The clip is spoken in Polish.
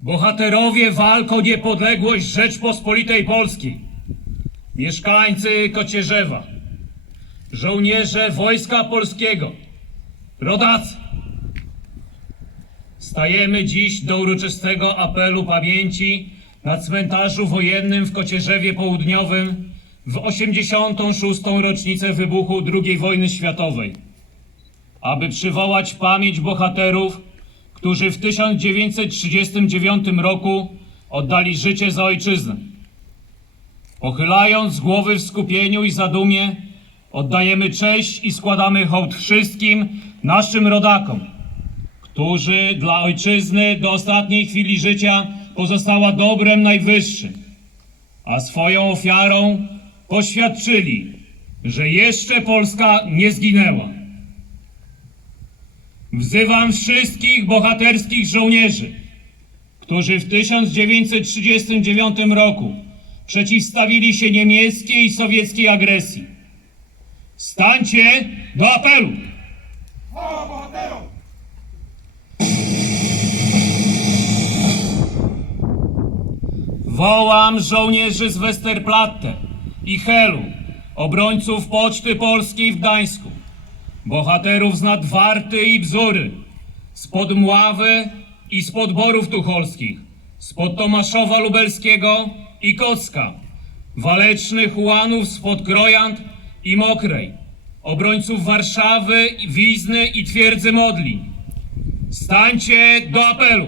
Bohaterowie walk o niepodległość Rzeczpospolitej Polskiej. Mieszkańcy Kocierzewa. Żołnierze Wojska Polskiego. Rodacy. Stajemy dziś do uroczystego apelu pamięci na cmentarzu wojennym w Kocierzewie Południowym w 86. rocznicę wybuchu II wojny światowej, aby przywołać pamięć bohaterów, którzy w 1939 roku oddali życie za ojczyznę. Pochylając głowy w skupieniu i zadumie, oddajemy cześć i składamy hołd wszystkim naszym rodakom, którzy dla ojczyzny do ostatniej chwili życia pozostała dobrem najwyższym, a swoją ofiarą poświadczyli, że jeszcze Polska nie zginęła. Wzywam wszystkich bohaterskich żołnierzy, którzy w 1939 roku przeciwstawili się niemieckiej i sowieckiej agresji. Stańcie do apelu! Chwała bohaterom! Wołam żołnierzy z Westerplatte i Helu, obrońców Poczty Polskiej w Gdańsku, bohaterów z Nadwarty i Bzury, spod Mławy i spod Borów Tucholskich, spod Tomaszowa Lubelskiego i Kocka, walecznych ułanów spod Grojant i Mokrej, obrońców Warszawy, Wizny i Twierdzy Modlin. Stańcie do apelu!